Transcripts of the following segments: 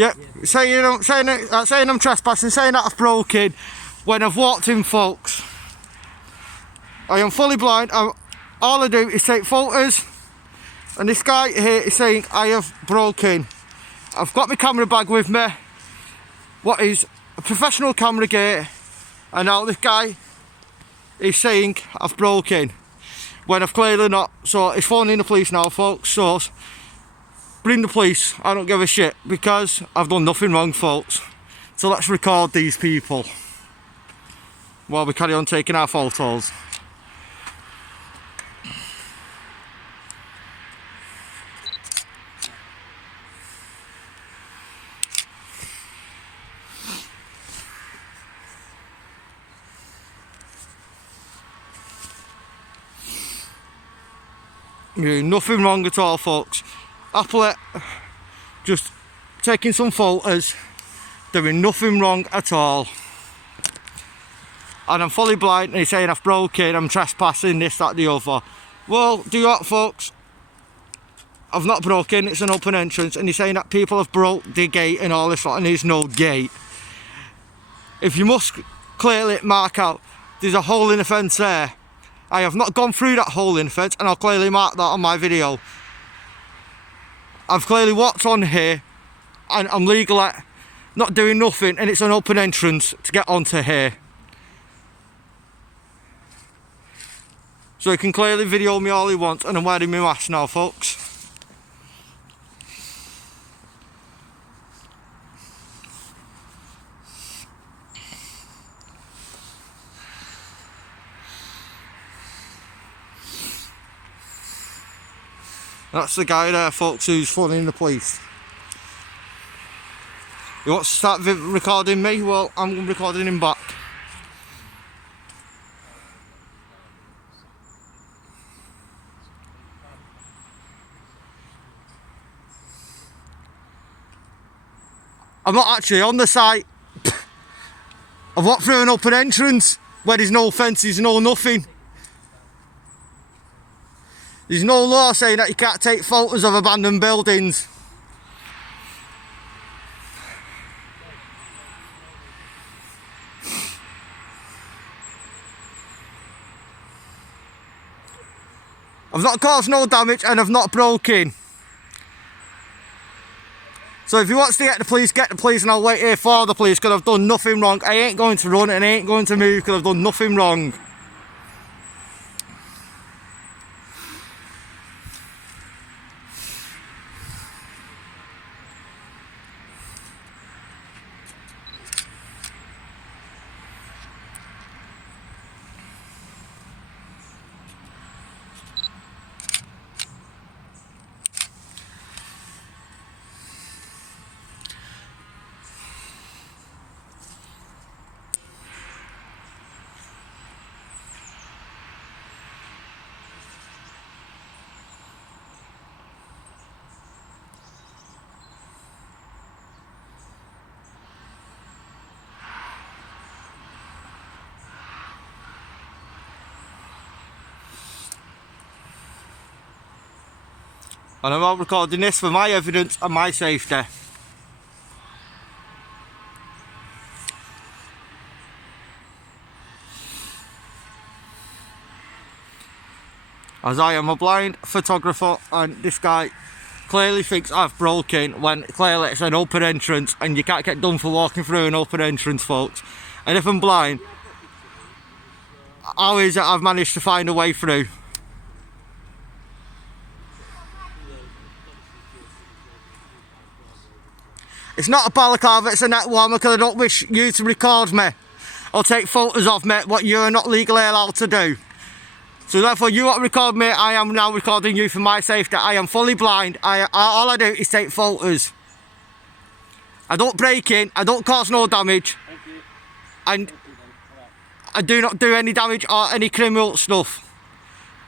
Yep, saying I'm trespassing, saying that I've broken when I've walked in, folks. I am fully blind. All I do is take photos, and this guy here is saying I have broken. I've got my camera bag with me, what is a professional camera gear, and now this guy is saying I've broken when I've clearly not. So he's phoning the police now, folks. So bring the police, I don't give a shit, because I've done nothing wrong, folks. So let's record these people while we carry on taking our photos. Nothing wrong at all, folks. Happily just taking some photos, doing nothing wrong at all. And I'm fully blind, and he's saying I've broken, I'm trespassing, this, that, the other. Well, do you know what, folks? I've not broken, it's an open entrance, and he's saying that people have broke the gate and all this, and there's no gate. If you must clearly mark out, there's a hole in the fence there. I have not gone through that hole in the fence, and I'll clearly mark that on my video. I've clearly walked on here, and I'm legally not doing nothing, and it's an open entrance to get onto here. So he can clearly video me all he wants, and I'm wearing my mask now, folks. That's the guy there, folks, who's phoning the police. He wants to start recording me, well, I'm recording him back. I'm not actually on the site. I've walked through an open entrance where there's no fences, no nothing. There's no law saying that you can't take photos of abandoned buildings. I've not caused no damage, and I've not broken. So if he wants to get the police, and I'll wait here for the police, because I've done nothing wrong. I ain't going to run, and I ain't going to move, because I've done nothing wrong. And I'm out recording this for my evidence and my safety. As I am a blind photographer, and this guy clearly thinks I've broken when clearly it's an open entrance, and you can't get done for walking through an open entrance, folks. And if I'm blind, how is it I've managed to find a way through? It's not a balaclava, it's a neck warmer, because I don't wish you to record me or take photos of me, what you are not legally allowed to do. So therefore, you want to record me, I am now recording you for my safety. I am fully blind, all I do is take photos. I don't break in, I don't cause no damage, and I do not do any damage or any criminal stuff.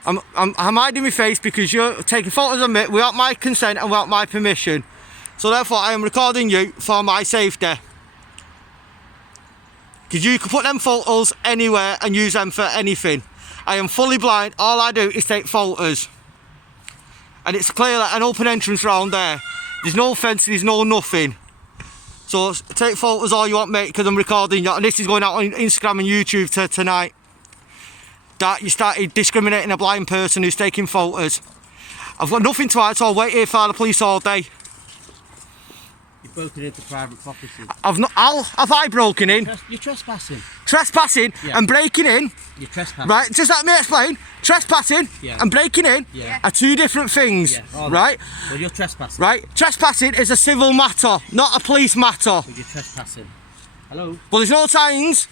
I'm hiding my face because you're taking photos of me without my consent and without my permission. So therefore I am recording you for my safety. Because you can put them photos anywhere and use them for anything. I am fully blind, all I do is take photos. And it's clearly an open entrance round there. There's no fence, there's no nothing. So take photos all you want, mate, because I'm recording you, and this is going out on Instagram and YouTube tonight. That you started discriminating a blind person who's taking photos. I've got nothing to hide, so I'll wait here for the police all day. You've broken into private property. I've not. Have I broken in? You're trespassing. Trespassing and breaking in. You're trespassing. Right, just let me explain. Trespassing and breaking in are two different things, right? Well, you're trespassing. Right, trespassing is a civil matter, not a police matter. Well, you're trespassing. Hello? Well, there's no signs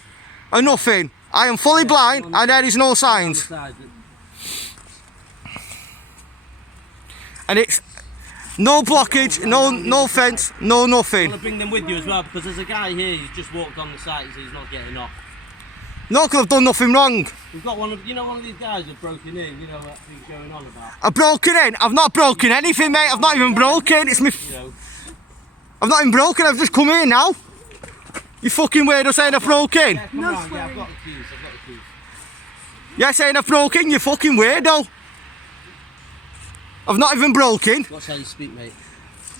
or nothing. I am fully blind and there is no signs. And it's no blockage, no fence, no nothing. I want to bring them with you as well, because there's a guy here who's just walked on the site, so he's not getting off. No, because I've done nothing wrong. We've got one of these guys who've broken in, you know what thing's going on about. I've broken in? I've not broken anything, mate. I've not even broken. It's me. You know. I've not even broken, I've just come here now. You fucking weirdo saying I've broken. Yeah, come on, yeah, I've got the keys, Yeah, saying I've broken, you fucking weirdo. I've not even broken. What's how you speak, mate?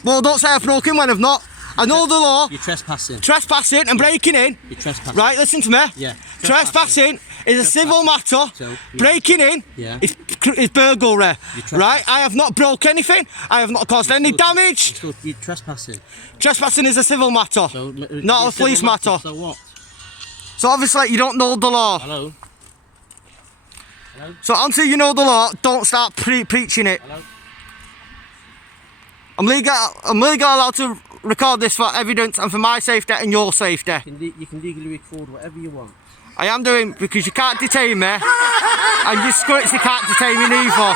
Well, don't say I've broken when I've not. I know the law. You're trespassing. Trespassing and breaking in. You're trespassing. Right, listen to me. Yeah. Trespassing is a civil matter. So, breaking in is burglary. Right? I have not broke anything. I have not caused any damage. You're trespassing. Trespassing is a civil matter, So, not a police matter. So what? So obviously you don't know the law. Hello? Hello? So until you know the law, don't start preaching it. Hello? I'm legally allowed to record this for evidence and for my safety and your safety. You can legally record whatever you want. I am doing, because you can't detain me, and you squirts, you can't detain me neither.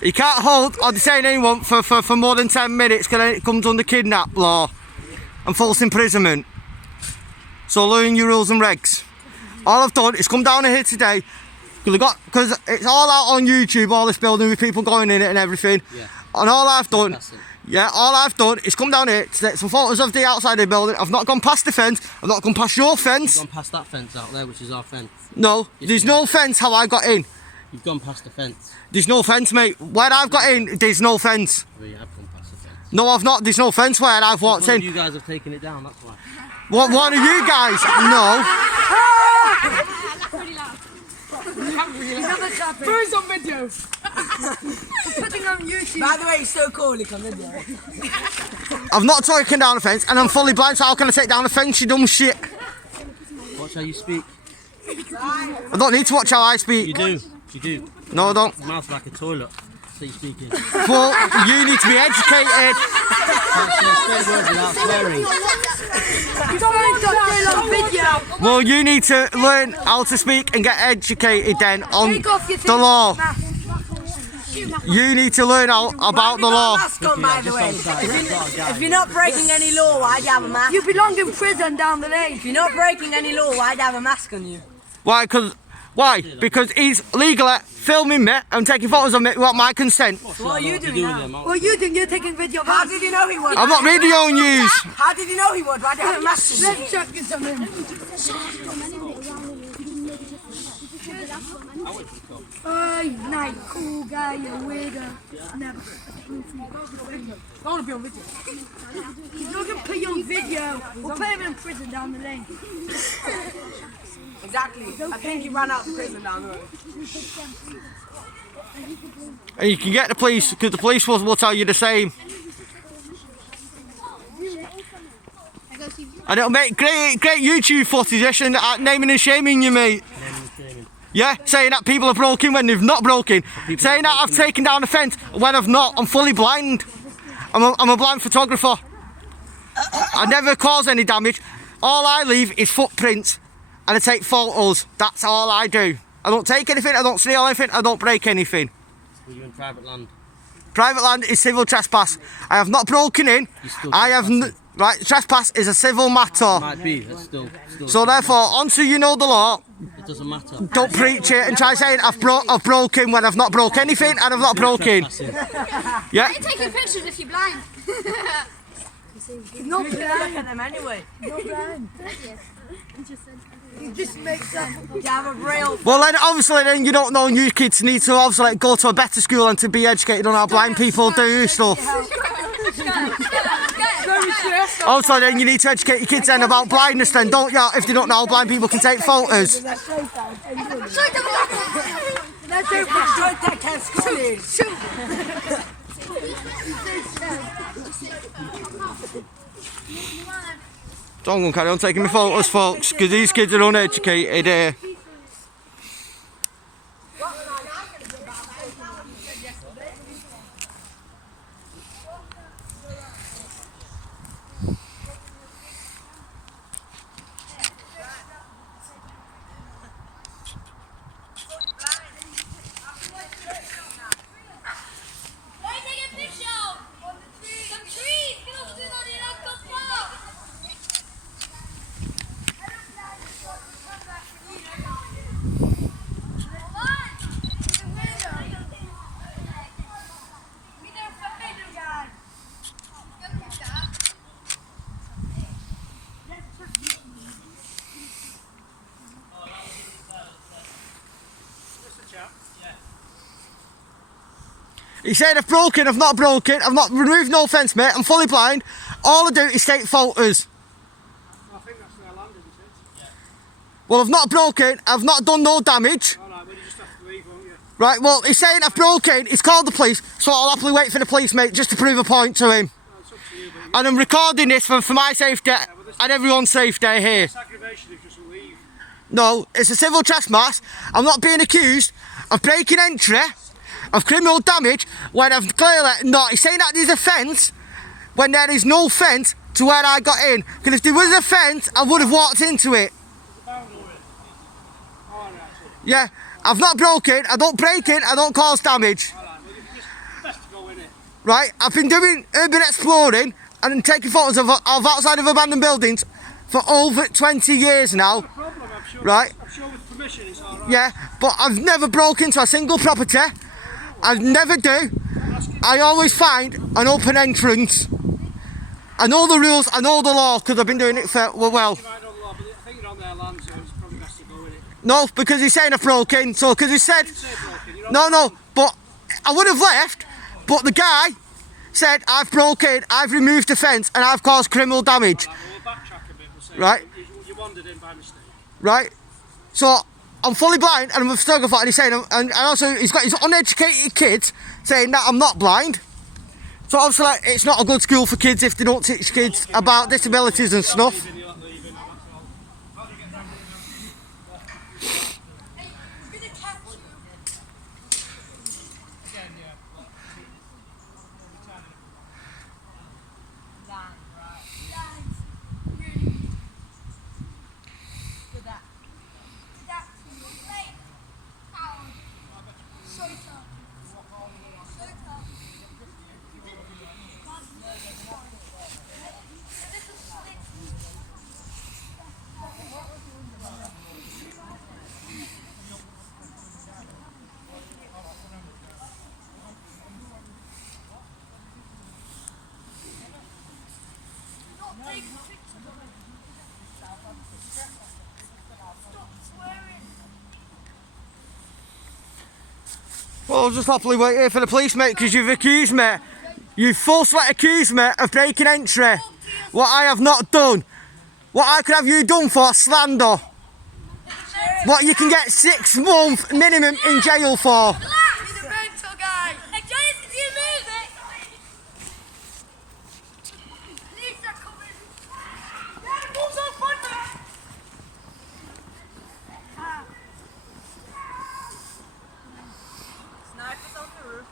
You can't hold or detain anyone for more than 10 minutes because it comes under kidnap law and false imprisonment. So learn your rules and regs. All I've done is come down here today because it's all out on YouTube, all this building with people going in it and everything. Yeah. And all I've done is come down here to take some photos of the outside of the building. I've not gone past the fence, I've not gone past your fence. You've gone past that fence out there, which is our fence. No, there's no fence how I got in. You've gone past the fence. There's no fence, mate. Where I've got in, the's no fence. Well, you have gone past the fence. No, I've not. There's no fence where I've walked in. You guys have taken it down, that's why. What, one of you guys? No. First on video. Putting on YouTube. By the way, it's so cool. It's on video. I've not taken down the fence, and I'm fully blind, so how can I take down the fence, you dumb shit? Watch how you speak. I don't need to watch how I speak. You do. You do. No, I don't. Your mouth's like a toilet. So you're speaking. Well, you need to be educated. Without swearing. Well, you need to learn how to speak and get educated then on the law. You need to learn about the law. If you're not breaking any law, why'd you have a mask? You belong in prison down the lane. If you're not breaking any law, why'd you have a mask on you? Why? Because he's legally filming me and taking photos of me without my consent. What are you doing now? What are you doing? You're taking video. How did you know he would? I'm not videoing you. How did you know he would? Why do you have a mask on? Let's check this on him. Oh, he's nice, cool guy, you're weirdo. Never. I want to be on video. He's not going to put you on video. We'll put him in prison down the lane. Exactly. I think he ran out of prison down the road. And you can get the police, because the police will tell you the same. And it'll make great YouTube footage and naming and shaming you, mate. Yeah, saying that people are broken when they've not broken. Saying that I've taken down the fence when I've not. I'm fully blind. I'm a blind photographer. I never cause any damage. All I leave is footprints and I take photos. That's all I do. I don't take anything, I don't steal anything, I don't break anything. Were you in private land? Private land is civil trespass. I have not broken in. I have right. Trespass is a civil matter. It might be. That's still so therefore, until you know the law, it doesn't matter. Don't preach it and try saying I've broken when I've not broke anything and I've not broken. Yeah. You're taking pictures if you're blind. Not blind. Look at them anyway. Not blind. It just makes sense. You have a real. Well, then obviously, then you don't know. You kids need to obviously go to a better school and to be educated on how blind people do stuff. Also, then you need to educate your kids then about blindness then, don't you? If they don't know how blind people can take photos. Don't go and carry on taking me photos, folks, because these kids are uneducated here. He said I've broken, I've not broken, I've not removed no fence, mate, I'm fully blind. All I do is take photos. I think that's their land, isn't it? Yeah. Well, I've not broken, I've not done no damage. Alright, well you just have to leave, won't you? Right, well, he's saying I've broken, he's called the police, so I'll happily wait for the police, mate, just to prove a point to him. Well, it's up to you, but And I'm recording this for my safety and everyone's safety here. it's aggravation if you just leave. No, it's a civil trespass. I'm not being accused of breaking entry, of criminal damage, when I've clearly not. He's saying that there's a fence when there is no fence to where I got in. Because if there was a fence, I would have walked into it. Alright, so, Yeah, I've not broken, I don't break in, I don't cause damage. alright, well it's best to go in it. Right, I've been doing urban exploring and taking photos of outside of abandoned buildings for over 20 years now. No problem, I'm sure. Right. I'm sure with permission it's alright. Yeah, but I've never broken into a single property. I never do. I always find an open entrance. I know the rules, I know the law, because I've been doing it for, well, You might know the law, but I think you're on their land, so it's probably best to go in it. no, because he's saying I've broken, so, because he said, You say broken, you're on no, but I would have left, but the guy said I've broken, I've removed the fence, and I've caused criminal damage, Alright, well, we'll backtrack a bit, we'll say Right. you wandered in by mistake. right? So, I'm fully blind, and I'm a photographer, and he's saying, and also, he's got his uneducated kids saying that I'm not blind. So obviously, like, it's not a good school for kids if they don't teach kids about disabilities and stuff. Leaving, you're not leaving, that's all. Well, I'll just happily wait here for the police, mate, because you've accused me. You've falsely accused me of breaking entry. What I have not done. What I could have you done for slander. What you can get 6 months minimum in jail for. Snipers on the roof.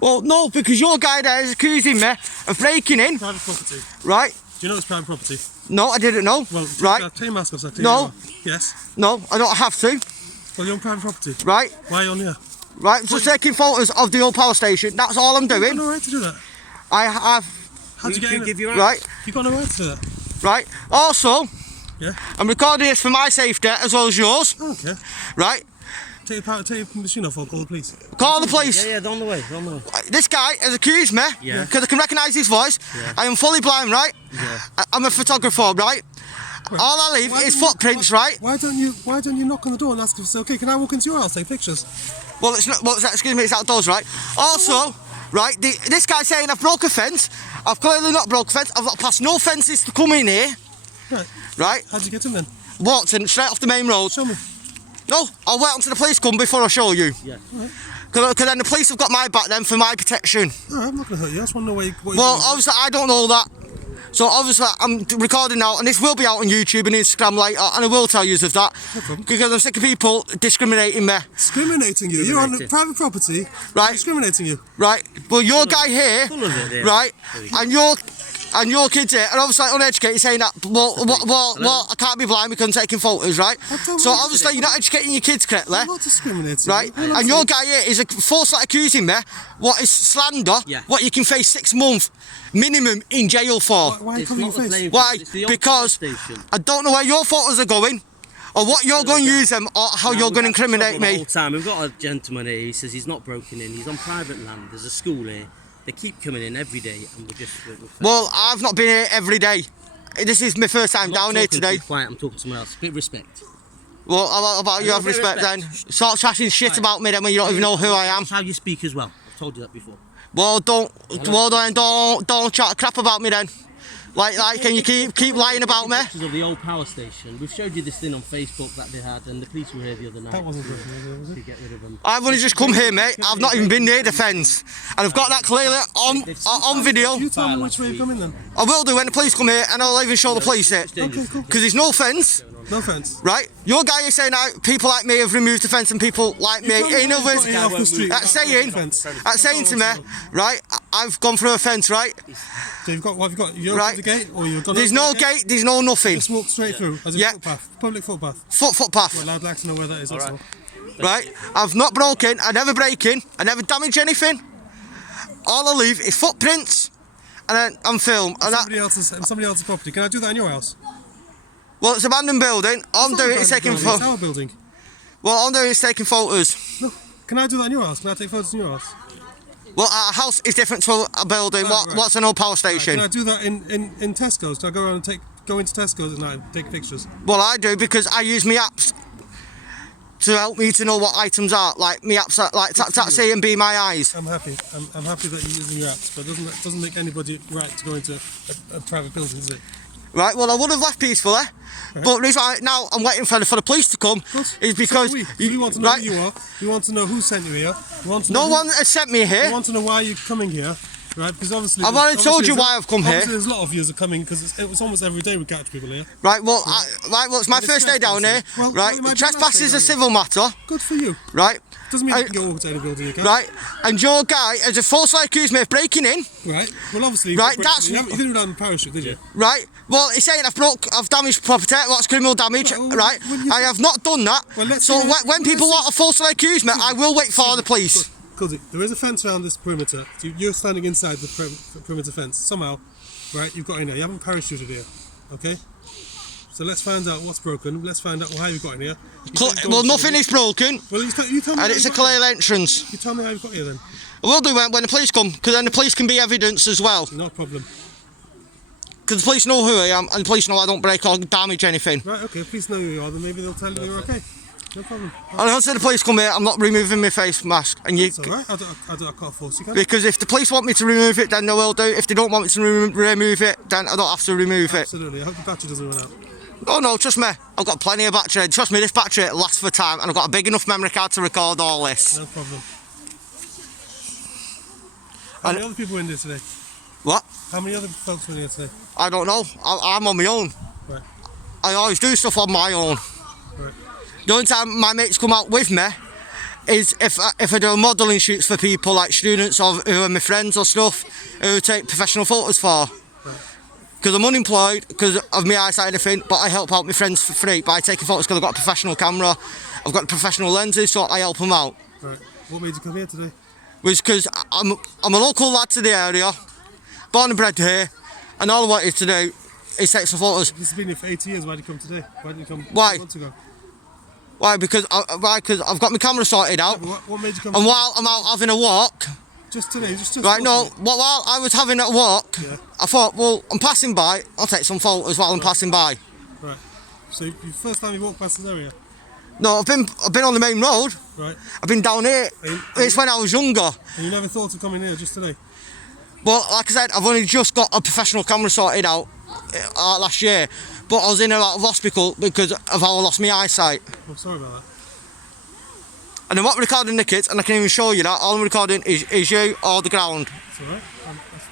Well, no, because your guy there is accusing me of breaking in. Private property. Right? Do you know it's private property? No, I didn't know. Well, right? take your mask off, so No. Yes. No, I don't have to. Well, you're on private property. Right? Why are you on here? Right, just taking photos of the old power station. That's all I'm You've got doing. no right to do that. I have. How'd you get in? Give you Right? You've got no right to do that. Right? Also, Yeah. I'm recording this for my safety as well as yours. Oh, okay. Right? Take your machine off or call the police. Call the police. Yeah, they're on the way. They're on the way. This guy has accused me Yeah. because I can recognise his voice. Yeah. I am fully blind, right? Yeah. I'm a photographer, right? All I leave Why is don't you- footprints, right? Why don't you knock on the door and ask if it's okay? Can I walk into your house, take pictures? Well, it's not. Well, excuse me, it's outdoors, right? Also, right, this guy's saying I've broke a fence. I've clearly not broke a fence. I've got past no fences to come in here, Right. right? How'd you get in then? Walked in straight off the main road. Show me. No, I'll wait until the police come before I show you. Yeah. Because then the police have got my back then for my protection. No, I'm not going to hurt you. I just want to know what you're Well, doing. obviously, I don't know that. So obviously, I'm recording now, and this will be out on YouTube and Instagram later, and I will tell you of that. problem. Because I'm sick of people discriminating me. Discriminating you. You're on private property. Right. Discriminating you. Right? Well, your guy here, Full of it, yeah. right? And your kids here, and obviously uneducated, saying that, well, I can't be blind because I'm taking photos, right? don't So want obviously you're not educating your kids correctly, I'm not discriminating. right? All I'm And your saying- guy here is falsely accusing me, what is slander, Yeah. what you can face 6 months minimum in jail for. Why are you It's covering not your the face? flame. Why? It's the old Because power station. I don't know where your photos are going, or what you're going to use them, or how you're going to incriminate The me. whole time. We've got a gentleman here. He says he's not broken in. He's on private land. There's a school here. They keep coming in every day, and we're Well, I've not been here every day. This is my first time down here today. Quiet. I'm talking to someone else. A bit of respect. Well, how about you have bit of respect then? respect. Start chatting shit Right. about me then when you don't even know who I am. That's how you speak as well. I've told you that before. Well, don't chat crap about me then. Like, can you keep lying about me? Pictures of the old power station. We've showed you this thing on Facebook that they had, and the police were here the other night. That wasn't good, was to it? get rid of them. I've only just come here, mate. I've not even been near the fence, and I've got that clearly on video. You tell me which way you're coming then. I will do when the police come here, and I'll even show the police it. Okay, cool. Because there's no fence, No offence. right? Your guy is saying now people like me have removed the fence, and people like me, in other words, Off the street. that's saying to me, right? I've gone through a fence, right? So you've got what have you got? You Right. opened the gate or you've gone There's over no the gate, there's no nothing. Just walk straight through as a Yeah. footpath. Public footpath. Footpath. Well, I'd like to know where that is, that's all. Right? I've not broken, I never break in, I never damage anything. All I leave is footprints and then I'm film. And that, Somebody else's property. Can I do that in your house? well, it's an abandoned building. All I'm doing is taking It's our photos. building. Well, all I'm doing is taking photos. No. Can I do that in your house? Can I take photos in your house? Well, a house is different to a building. Right. What's an old power station? Can I do that in Tesco's? Can I go around and go into Tesco's at night and take pictures? Well, I do because I use my apps to help me to know what items are. Like my apps are like Taxi and Be My Eyes. I'm happy. I'm happy that you're using your apps, but that doesn't make anybody right to go into a private building, does it? Right, well, I would have left peacefully, but the reason now I'm waiting for the police to come is because we want to know who you are. We want to know who sent you here. We want to know no one has sent me We here. want to know why you're coming here, right? Because obviously I've already told you why I've come here. Obviously, there's a lot of you are coming because it's almost every day we catch people here. Right, well, it's my But it's first day down here. Well, Right, it might be trespass your is last a day civil matter. Good for you. Right, Doesn't mean you can go over to any building you can. right, and your guy has a falsely accused me of breaking in. Right. Well, obviously. Right, you that's- didn't do that in parachute, did you? Right, well, he's saying I've damaged property. What's criminal damage? Well, Right, when you- I have not done that. Well, let's So see- when people want to falsely accuse me, I will wait for the police. Because there is a fence around this perimeter. So you're standing inside the perimeter fence. Somehow, right, you've got in here. You haven't parachuted here. Okay? So let's find out what's broken. Let's find out how you got in here. Well, nothing is broken, Well, you tell me and how it's you a got here. clear entrance. You tell me how you got here then. I will do when the police come, because then the police can be evidence as well. No problem. Because the police know who I am, and the police know I don't break or damage anything. Right, okay, please know who you are, then maybe they'll tell you you're okay. No problem. And until the police come here, I'm not removing my face mask. And you, It's alright, I can't force you, can I? because if the police want me to remove it, then they will do. If they don't want me to remove it, then I don't have to remove it. Absolutely, I hope the battery doesn't run out. Oh no, trust me, I've got plenty of battery. Trust me, this battery lasts for time, and I've got a big enough memory card to record all this. No problem. How many other people were in there today? What? How many other folks were in here today? I don't know. I'm on my own. Right. I always do stuff on my own. Right. The only time my mates come out with me is if I do modelling shoots for people like students or who are my friends or stuff who take professional photos for. Because I'm unemployed because of my eyesight and everything, but I help out my friends for free by taking photos because I've got a professional camera, I've got professional lenses, so I help them out. Right. What made you come here today? Was because I'm a local lad to the area, born and bred here, and all I wanted to do is take some photos. This has been here for 8 years. Why did you come today? Why didn't you come Why? months ago? Why? Because I've got my camera sorted out, What made you come? and while I'm out having a walk, Just today, just right? No, while I was having a walk, Yeah. I thought, well, I'm passing by, I'll take some photos while I'm passing by. Right. So you first time you walked past this area, No, I've been on the main road. right? I've been down here. It's when I was younger. And you never thought of coming here just today. But like I said, I've only just got a professional camera sorted out last year. But I was in and out of hospital because of how I lost my eyesight. I'm sorry about that. And I'm not recording the kids, and I can even show you that. All I'm recording is you or the ground. It's alright.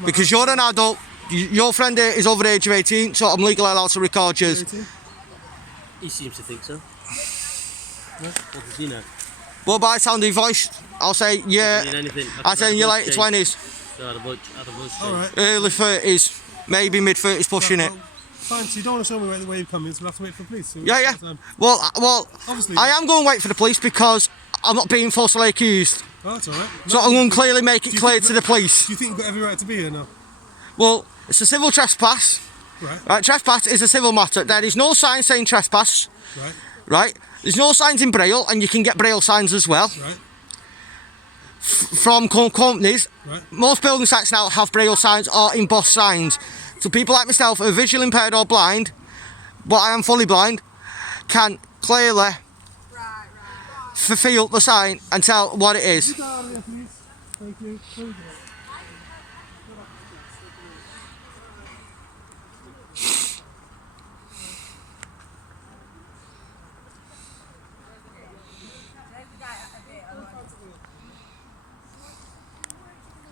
Because you're an adult, your friend here is over the age of 18, so I'm legally allowed to record you. 18? He seems to think so. What does he know? Well, by sounding voice, I'll say, yeah, Mean anything? I say in your late 20s, So had a bunch Alright. early 30s, maybe mid 30s pushing it. Well, fine, so you don't want to show me where you've come in, so we'll have to wait for the police. So Yeah, yeah. time. Well, Obviously. I am going to wait for the police because I'm not being falsely accused. Oh, that's alright. So I'm going to clearly make it Do you clear think to that- the police. Do you think you've got every right to be here now? Well, it's a civil trespass. Right. Right, trespass is a civil matter. There is no sign saying trespass. Right. Right. There's no signs in Braille, and you can get Braille signs as well Right. from companies. Right. Most building sites now have Braille signs or embossed signs. So people like myself who are visually impaired or blind, but I am fully blind, can clearly feel the sign and tell what it is. Thank you.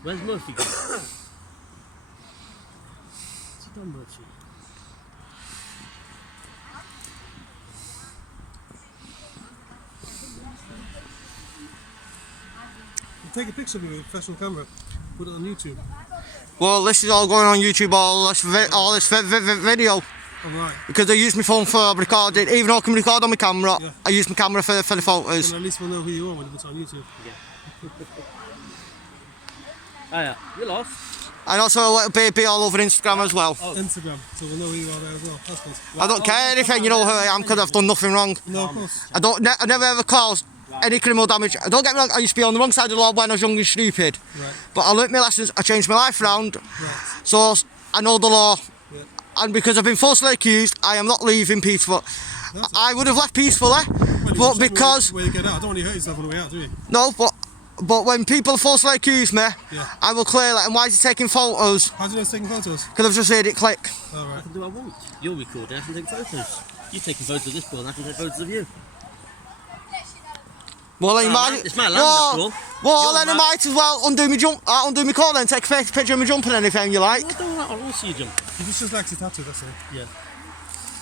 Where's Murphy gone? What's he done, Murphy? Take a picture of me with a professional camera. Put it on YouTube. Well, this is all going on YouTube, all this video. Alright. Because I use my phone for recording, even though I can record on my camera, Yeah. I use my camera for the photos. And at least we'll know who you are when you put it on YouTube. Oh yeah, you're lost. And also a little baby all over Instagram as well. Instagram, so we'll know who you are there as well. That's nice. I don't care anything, you know who I am, because I've done nothing wrong. No, of course. I never ever caused any criminal damage. Don't get me wrong, I used to be on the wrong side of the law when I was young and stupid. Right. But I learnt my lessons, I changed my life around, Right. so I know the law. Yeah. And because I've been falsely accused, I am not leaving peaceful. I would have left peacefully, Well, you but should know because... where you get out. I don't want you to hurt yourself on the way out, do you? No, but when people falsely accuse me, Yeah. I will clearly, and why is he taking photos? How do you know it's taking photos? Because I've just heard it click. Alright. I can do what I want. You're recording, I can take photos. You're taking photos of this boy and I can take photos of you. Well, then you Alright, might... it's my land, that's all. Well, You're then I mad. might as well undo me call and take a picture of me jumping anything you like. I don't want to see you jump. He just likes your tattoo, that's all. Yeah.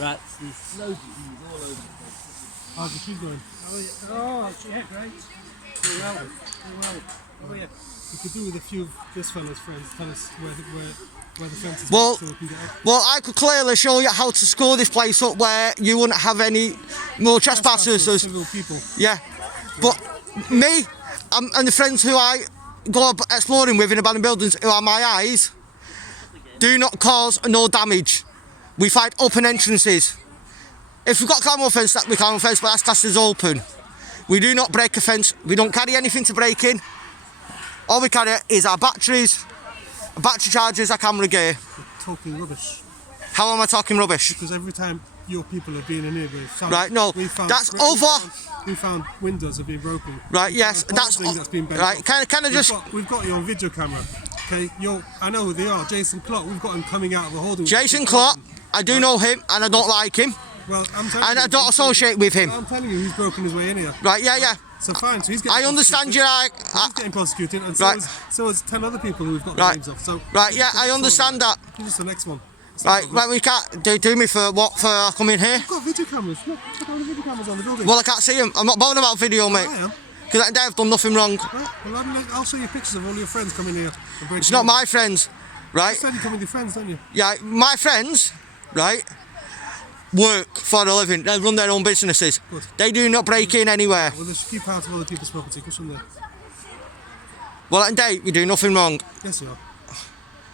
Right, there's loads of these all over the place. How's the keep going? Oh, yeah. Oh, yeah, great. Doing well. Doing well. Oh, yeah. You could do with a few of this fella's friends. Tell us where the fence is Well- so we can get up. Well, I could clearly show you how to score this place up where you wouldn't have any more trespassers. Civil people. Yeah. But me and the friends who I go exploring with in abandoned buildings who are my eyes do not cause no damage. We find open entrances. If we've got climb fence, we climb fence, but that's classed as open. We do not break a fence. We don't carry anything to break in. All we carry is our batteries, battery chargers, our camera gear. Talking rubbish. How am I talking rubbish? Because every time your people have been in here, we've found, Right, no, that's over. We found windows have been broken. Right, yes, We found that's things that's been bent right. up. Can I just? We've got you on video camera. Okay, I know who they are. Jason Clark. We've got him coming out of a holding. Jason Clark, I do know him and I don't like him Well, I'm telling and you, I don't associate with him. I'm telling you, he's broken his way in here. Right, yeah. So fine. So he's getting. I understand prosecuted. you like. He's getting prosecuted, and Right. so is 10 other people who we've got the Right. names of. So Right, yeah, I understand that. He's just the next one. Right, we can't do me for what for coming here. We've got video cameras. Look, all the video cameras on the building. Well, I can't see him. I'm not bothered about video, mate. I am. Because at the day I've done nothing wrong. Right, well, I'll show you pictures of all your friends coming here and breaking It's not in. my friends, right? You said you come with your friends, don't you? Yeah, my friends, right, work for a living. They run their own businesses. Good. They do not break in anywhere. Well, they should keep out of other people's property. Go from there. Well, at the day, we do nothing wrong, Yes, you are.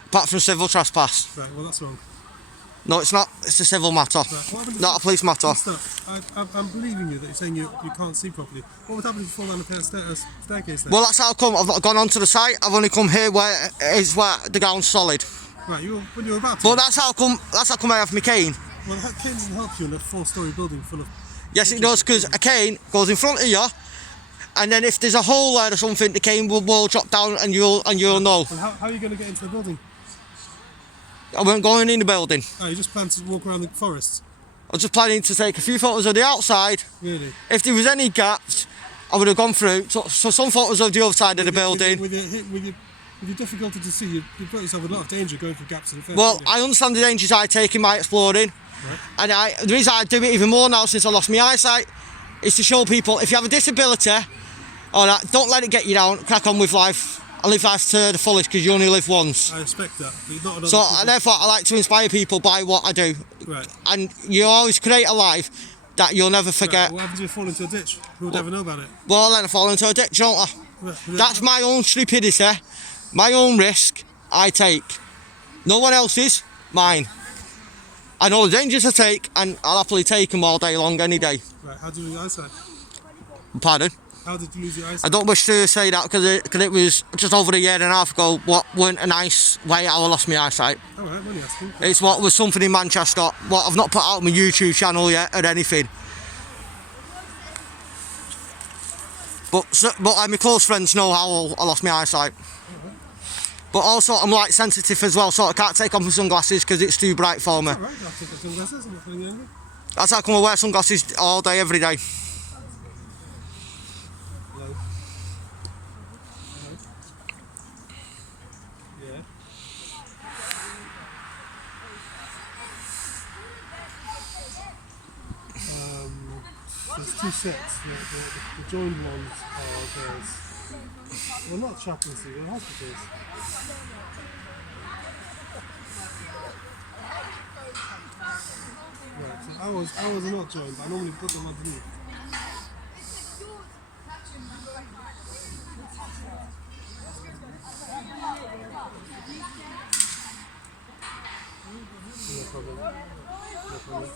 apart from civil trespass. Right, well, that's wrong. No, it's not. It's a civil matter, Right, what happened if not a police matter. Stop. I'm believing you that you're saying you can't see properly. What would happen if you fall down a pair of staircase then? Well, that's how come I've not gone onto the site. I've only come here where the ground's solid. Right, when you were about to. But that's how come I have my cane. Well, that cane doesn't help you in a 4-storey building full of. Yes, it does, because a cane goes in front of you, and then if there's a hole there or something, the cane will drop down, and you'll know. Well, how are you going to get into the building? I wasn't going in the building. Oh, you just plan to walk around the forest? I was just planning to take a few photos of the outside. Really? If there was any gaps, I would have gone through. So some photos of the other side of the building. With your difficulty to see, you put yourself in a lot of danger going through gaps in the fence. Well, didn't you? I understand the dangers I take in my exploring. Right. And the reason I do it even more now since I lost my eyesight is to show people if you have a disability, don't let it get you down, crack on with life and live life to the fullest because you only live once. I respect that. But you're not another So people. therefore I like to inspire people by what I do. Right. And you always create a life that you'll never forget. Right. What happens if you fall into a ditch? Who would ever know about it? Well, then I fall into a ditch, don't I? Right. That's my own stupidity, my own risk I take. No one else's, mine. I know the dangers I take and I'll happily take them all day long, any day. Right. How did you lose your eyesight? Pardon? How did you lose your I eyesight? don't wish to say that because it was just over a year and a half ago. What weren't a nice way how I lost my eyesight. All right, I'm only asking. It's what was something in Manchester. What I've not put out on my YouTube channel yet or anything. But my close friends know how I lost my eyesight. But also I'm light sensitive as well, so I can't take off my sunglasses because it's too bright for me. All right, I'll take off sunglasses. I'm not feeling angry. That's how come I wear sunglasses all day, every day. Hello. Yeah. There's two sets. The joined ones are those. Well, not chaplaincy, they're hospitals. Right, so ours are not joined, but I normally put them underneath. No problem. No problem.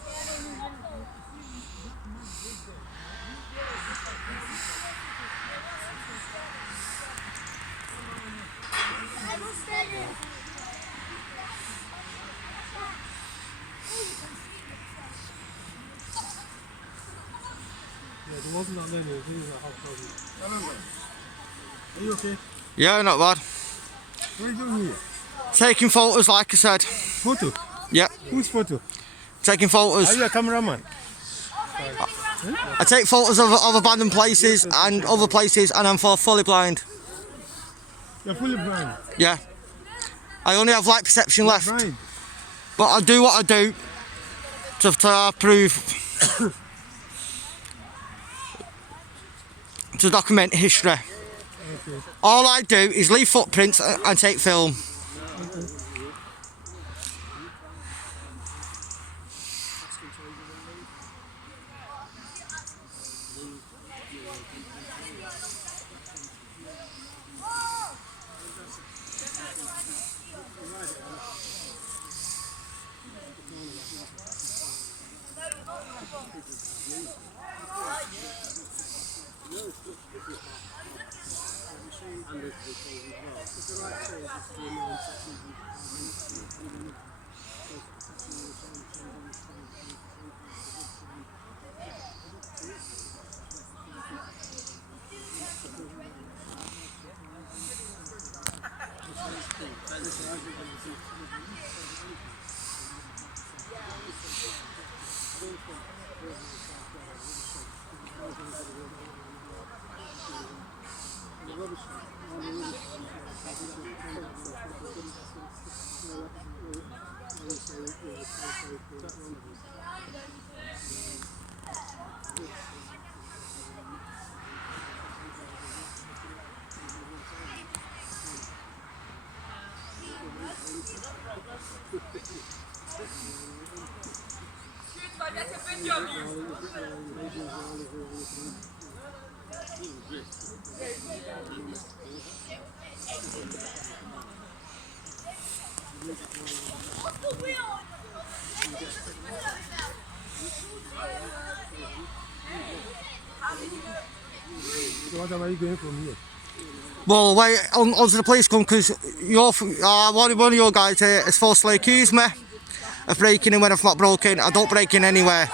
Yeah, there wasn't that many. I think it was like half dozen. Are you okay? Yeah, not bad. What are you doing here? Taking photos, like I said. Photo? Yeah, Whose photo? taking photos. Are you a cameraman? I take photos of abandoned places and other places, and I'm fully blind. You're fully blind. Yeah. I only have light perception left. Blind. But I do what I do to prove, to document history. Okay. All I do is leave footprints and take film. So what are you going from here? Well, wait until the police come because one of your guys here has falsely accused me of breaking in when I've not broken. I don't break in anywhere.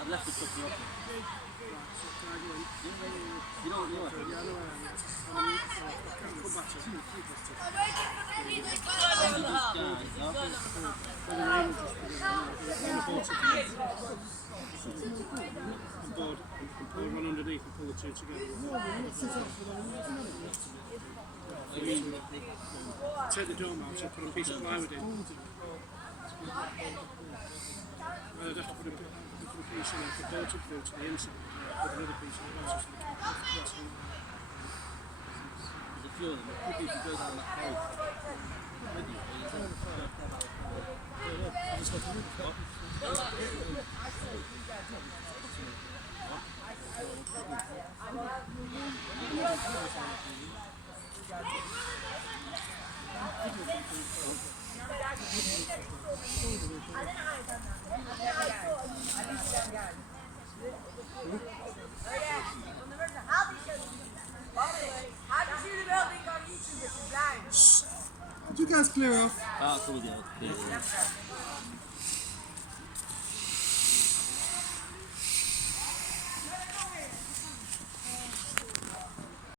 I've left the cookie up. You know what you Board and pull one underneath and pull the two together. Take the dome out and put a piece of plywood in. I'd have to put a piece in and bolt it through to the inside. Put another piece in the bottom so they can't. There's a few of them. It could be if you go down that hole. Did you guys clear off? Ah, cool, yeah.